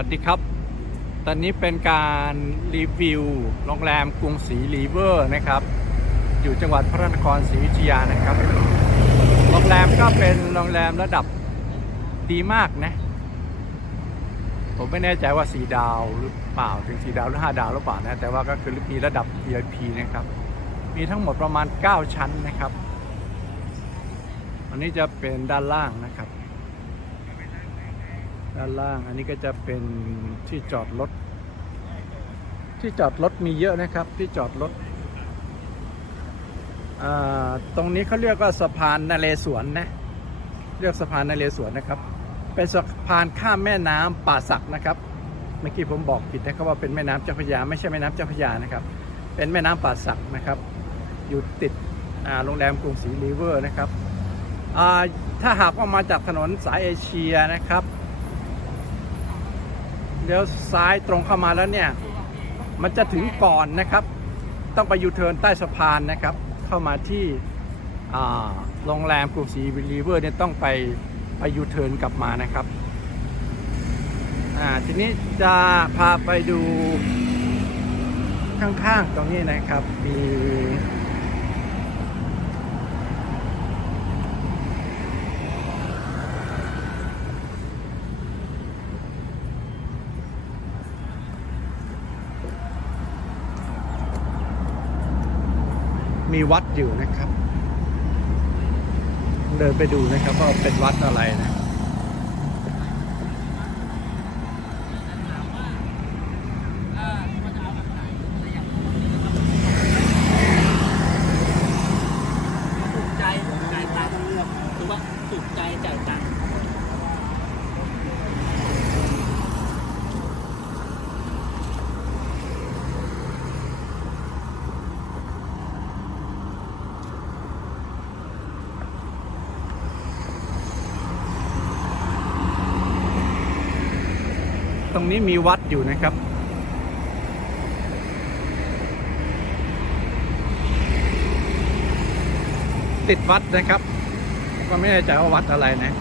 วัสดีครับ ตอนนี้เป็นการรีวิวโรงแรมกรุงศรีรีเวอร์นะครับ อยู่จังหวัดพระนครศรีอยุธยานะครับ โรงแรมก็เป็นโรงแรมระดับดีมากนะ ผมไม่แน่ใจว่า4ดาวหรือเปล่าถึง4ดาวหรือ5ดาวหรือเปล่านะ แต่ว่าก็คือมีระดับ VIP นะครับ มีทั้งหมดประมาณ 9 ชั้นนะครับ อันนี้จะเป็นด้านล่างนะครับ ด้านล่างอันนี้ก็จะเป็นที่จอดรถ ที่จอดรถมีเยอะนะครับ ที่จอดรถตรงนี้เขาเรียกว่าสะพานนาเรศวรนะเรียกสะพานนาเรศวรนะครับ เป็นสะพานข้ามแม่น้ำป่าสักนะครับ เมื่อกี้ผมบอกผิดนะครับว่าเป็นแม่น้ำเจ้าพระยาไม่ใช่แม่น้ำเจ้าพระยานะครับ เป็นแม่น้ำป่าสักนะครับ อยู่ติดโรงแรมกรุงศรีรีเวอร์นะครับถ้าหากว่ามาจากถนนสายเอเชียนะครับ เลี้ยวซ้ายตรงเข้ามาแล้วเนี่ย มันจะถึงก่อนนะครับ ต้องไปยูเทิร์นใต้สะพานนะครับ เข้ามาที่โรงแรมกรุงศรีรีเวอร์เนี่ยต้องไปไปยูเทิร์นกลับมานะครับอ่าทีนี้จะพาไปดูข้างๆตรงนี้นะครับมี มีวัดอยู่นะครับ เดินไปดูนะครับว่าเป็นวัดอะไรนะ ถูกใจจ่ายตังค์หรือว่าถูกใจจ่ายตังค์ ตรงนี้มีวัดอยู่นะครับ ติดวัดนะครับ ก็ไม่แน่ใจว่าวัดอะไรนะ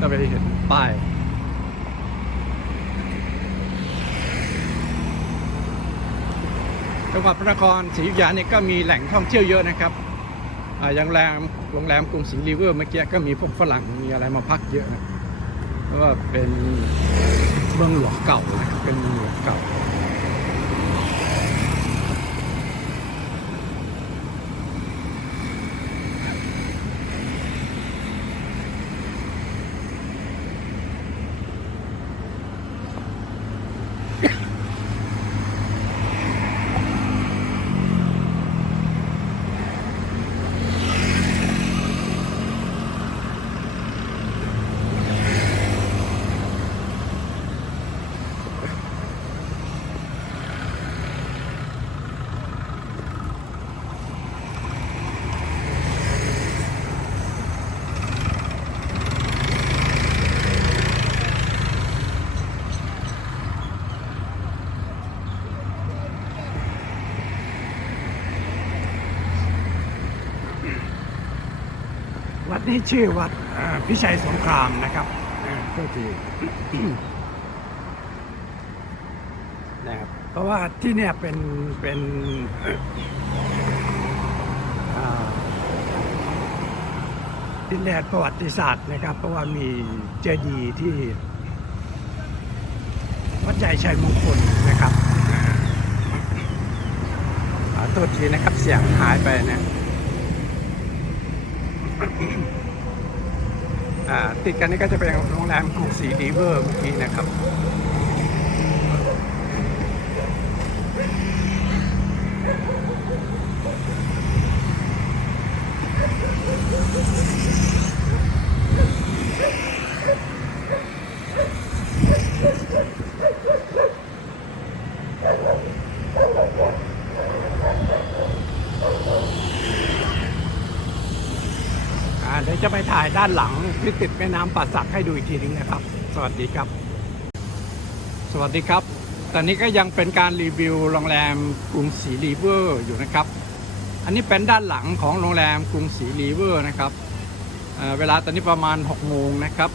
ก็ไปเห็นป้ายจังหวัดพระนครศรีอยุธยาเนี่ยก็มีแหล่งท่องเที่ยวเยอะนะครับอ่าอย่างแรมโรงแรมกรุงศรีรีเวอร์เมื่อกี้ก็มีพวกฝรั่งมีอะไรมาพักเยอะนะ เพราะว่าเป็นเมืองหลวงเก่านะเป็นเมืองหลวงเก่า วัดนี้ชื่อวัดเอ่อพิชัยสงครามนะครับเอ่อก็คือนะครับเพราะว่าที่เนี่ยเป็นเป็นอ่าดินแดนประวัติศาสตร์นะครับ เพราะว่ามีเจดีย์ที่วัดใหญ่ชัยมงคลนะครับอ่าโทษทีนะครับเสียงหายไปนะอ่า ติดกันนี่ก็จะเป็นโรงแรมกรุงศรีดีเวอร์เมื่อกี้นะครับ อ่าเดี๋ยวจะไป ถ่ายด้านหลังที่ติดแม่น้ำป่าสักให้ดูอีกทีหนึงนะครับ สวัสดีครับ สวัสดีครับ ตอนนี้ก็ยังเป็นการรีวิวโรงแรมกรุงศรีรีเวอร์อยู่นะครับ อันนี้เป็นด้านหลังของโรงแรมกรุงศรีรีเวอร์นะครับเเวลาตอนนี้ประมาณ6โมงนะครับ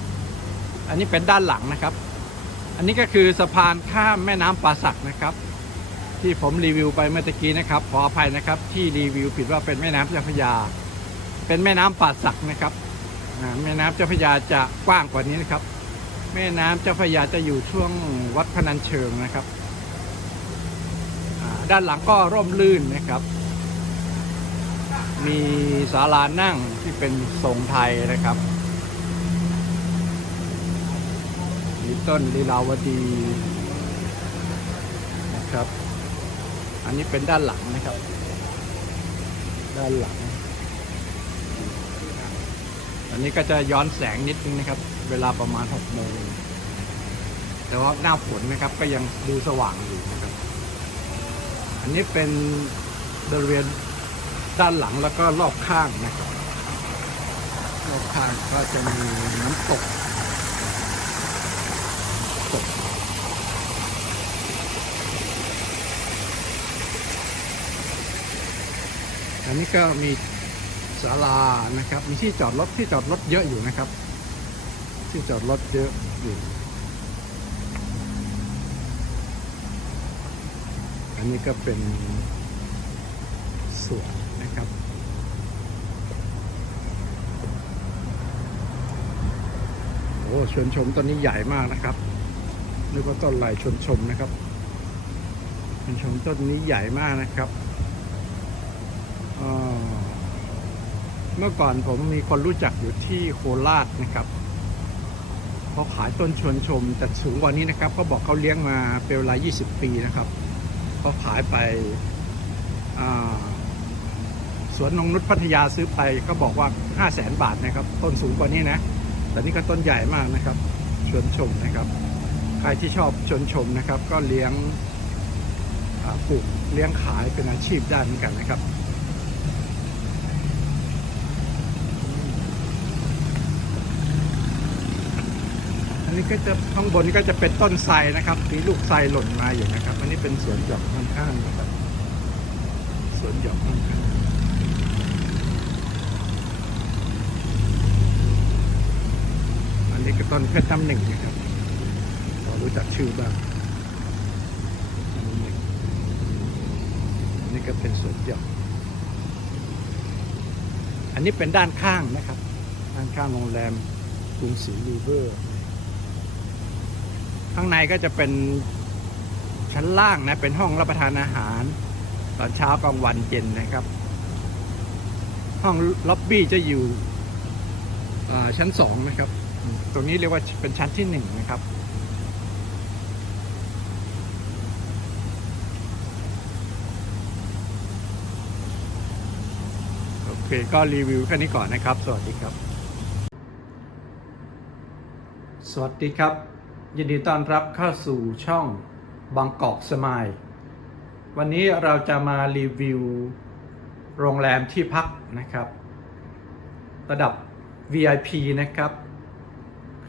อันนี้เป็นด้านหลังนะครับ อันนี้ก็คือสะพานข้ามแม่น้ำป่าสักนะครับ ที่ผมรีวิวไปเมื่อกี้นะครับ ขออภัยนะครับที่รีวิวผิดว่าเป็นแม่น้ำเจ้าพระยาเป็นแม่น้ำป่าสักนะครับ แม่น้ำเจ้าพระยาจะกว้างกว่านี้นะครับ แม่น้ำเจ้าพระยาจะอยู่ช่วงวัดพนัญเชิงนะครับด้านหลังก็ร่มรื่นนะครับ มีศาลานั่งที่เป็นทรงไทยนะครับ มีต้นลีลาวดีนะครับ อันนี้เป็นด้านหลังนะครับ ด้านหลัง อันนี้ก็จะย้อนแสงนิดนึงนะครับ เวลาประมาณ6โมง แต่ว่าหน้าฝนนะครับก็ยังดูสว่างอยู่นะครับ อันนี้เป็นบริเวณด้านหลังแล้วก็รอบข้างนะครับ รอบข้างก็จะมีน้ำตกตกอันนี้ก็มี ศาลานะครับ มีที่จอดรถที่จอดรถเยอะอยู่นะครับ ที่จอดรถเยอะอยู่อันนี้ก็เป็นสวนนะครับโอ้ชวนชมต้นนี้ใหญ่มากนะครับนึกว่าต้นไหลชวนชมนะครับชวนชมต้นนี้ใหญ่มากนะครับอ่า เมื่อก่อนผมมีคนรู้จักอยู่ที่โคราชนะครับเขาขายต้นชวนชมแต่สูงกว่านี้นะครับเขาบอกเขาเลี้ยงมาเป็นเวลา 20 ปีนะครับเขาขายไปสวนนงนุชพัทยาซื้อไปก็บอกว่า 5 0 0แสนบาทนะครับ ต้นสูงกว่านี้นะ แต่นี่ก็ต้นใหญ่มากนะครับ ชวนชมนะครับ ใครที่ชอบชวนชมนะครับ ก็เลี้ยงปลูกเลี้ยงขายเป็นอาชีพได้เหมือนกันนะครับ นนี้ก็จะข้างบนก็จะเป็นต้นไทรนะครับมีลูกไทรหล่นมาอยู่นะครับ อันนี้เป็นสวนหย่อมข้างๆนะครับสวนหย่อมข้างๆอันนี้ก็ต้นเพชรน้ำหนึ่งนะครับพอรู้จักชื่อบ้างน้ำหนึ่งอันนี้ก็เป็นสวนหย่อมอันนี้เป็นด้านข้างนะครับ ด้านข้างโรงแรมกรุงศรีรีเวอร์ ข้างในก็จะเป็นชั้นล่างนะ เป็นห้องรับประทานอาหาร ตอนเช้ากลางวันเย็นนะครับ ห้องล็อบบี้จะอยู่ชั้นสองนะครับ ตรงนี้เรียกว่าเป็นชั้นที่หนึ่งนะครับโอเคก็รีวิวแค่นี้ก่อนนะครับ สวัสดีครับ สวัสดีครับ ยินดีต้อนรับเข้าสู่ช่องบางกอกสมายวันนี้เราจะมารีวิวโรงแรมที่พักนะครับ ระดับ VIP นะครับ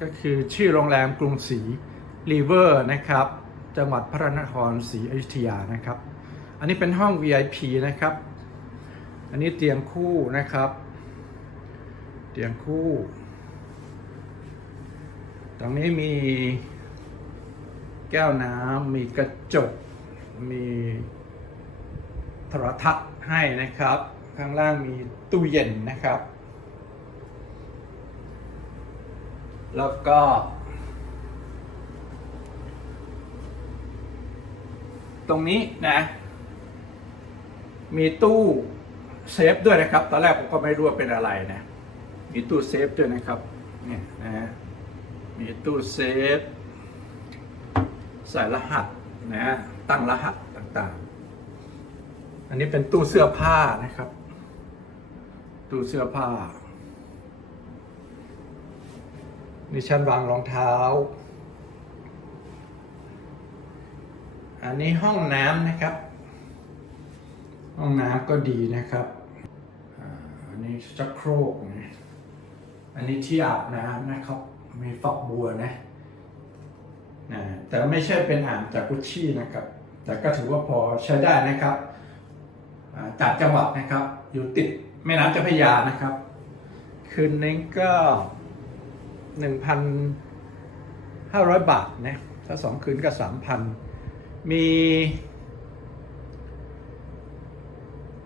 ก็คือชื่อโรงแรมกรุงศรีรีเวอร์นะครับ จังหวัดพระนครศรีอยุธยานะครับ อันนี้เป็นห้อง VIP นะครับ อันนี้เตียงคู่นะครับ เตียงคู่ตรงนี้มี แก้วน้ำมีกระจก มีโทรทัศน์ให้นะครับ ข้างล่างมีตู้เย็นนะครับ แล้วก็ ตรงนี้นะ มีตู้เซฟด้วยนะครับ ตอนแรกผมก็ไม่รู้ว่าเป็นอะไรนะ มีตู้เซฟด้วยนะครับ เนี่ยนะฮะมีตู้เซฟ ใส่รหัสนะฮะตั้งรหัสต่างๆ อันนี้เป็นตู้เสื้อผ้านะครับ ตู้เสื้อผ้านี่ชั้นวางรองเท้า อันนี้ห้องน้ำนะครับ ห้องน้ำก็ดีนะครับอันนี้ชักโครกนะอันนี้ที่อาบน้ำนะครับ มีฝักบัวนะ นะแต่ไม่ใช่เป็นอ่างจากกุชชี่นะครับ แต่ก็ถือว่าพอใช้ได้นะครับจากจังหวัดนะครับ อยู่ติดแม่น้ำเจ้าพระยานะครับ คืนนึงก็หนึ่งพันห้าร้อยบาทนะถ้าสองคืนก็สามพันมี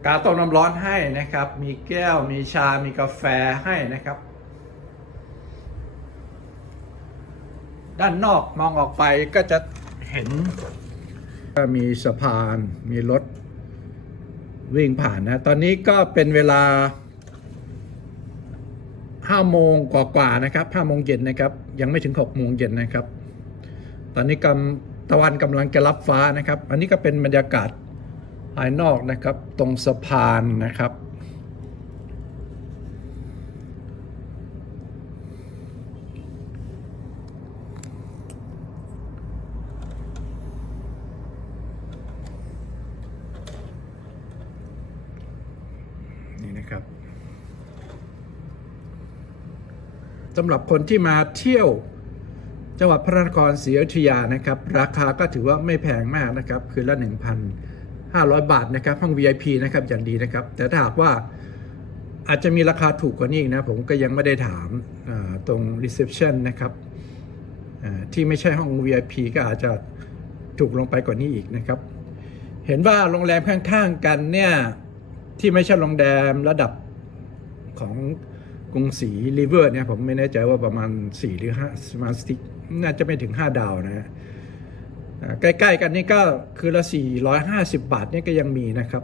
กาต้มน้ำร้อนให้นะครับ มีแก้ว มีชา มีกาแฟให้นะครับ ด้านนอกมองออกไปก็จะเห็น ก็มีสะพานมีรถวิ่งผ่านนะ ตอนนี้ก็เป็นเวลา5โมงกว่าๆนะครับ5โมงเย็นนะครับ ยังไม่ถึง6โมงเย็นนะครับ ตอนนี้กำตะวันกำลังจะรับฟ้านะครับ อันนี้ก็เป็นบรรยากาศภายนอกนะครับ ตรงสะพานนะครับ นี่นะครับ สำหรับคนที่มาเที่ยวจังหวัดพระนครศรีอยุธยานะครับ ราคาก็ถือว่าไม่แพงมากนะครับ คือละ 1,500 บาทนะครับ ห้อง VIP นะครับอย่างดีนะครับ แต่ถ้าหากว่าอาจจะมีราคาถูกกว่านี้อีกนะผมก็ยังไม่ได้ถามตรง reception นะครับที่ไม่ใช่ห้อง VIP ก็อาจจะถูกลงไปกว่านี้อีกนะครับ เห็นว่าโรงแรมข้างๆกันเนี่ยที่ไม่ใช่โรงแรมระดับของ กรุงศรีริเวอร์เนี่ยผมไม่แน่ใจว่าประมาณ 4 หรือ5สมาร์ทสติกน่าจะไม่ถึง 5 ดาวนะฮะใกล้ๆกันนี่ก็คือละ 450 บาทเนี่ยก็ยังมีนะครับ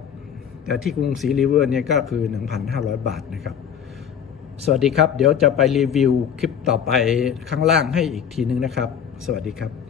แต่ที่กรุงศรีริเวอร์เนี่ยก็คือ 1,500 บาทนะครับ สวัสดีครับ เดี๋ยวจะไปรีวิวคลิปต่อไปข้างล่างให้อีกทีนึงนะครับ สวัสดีครับ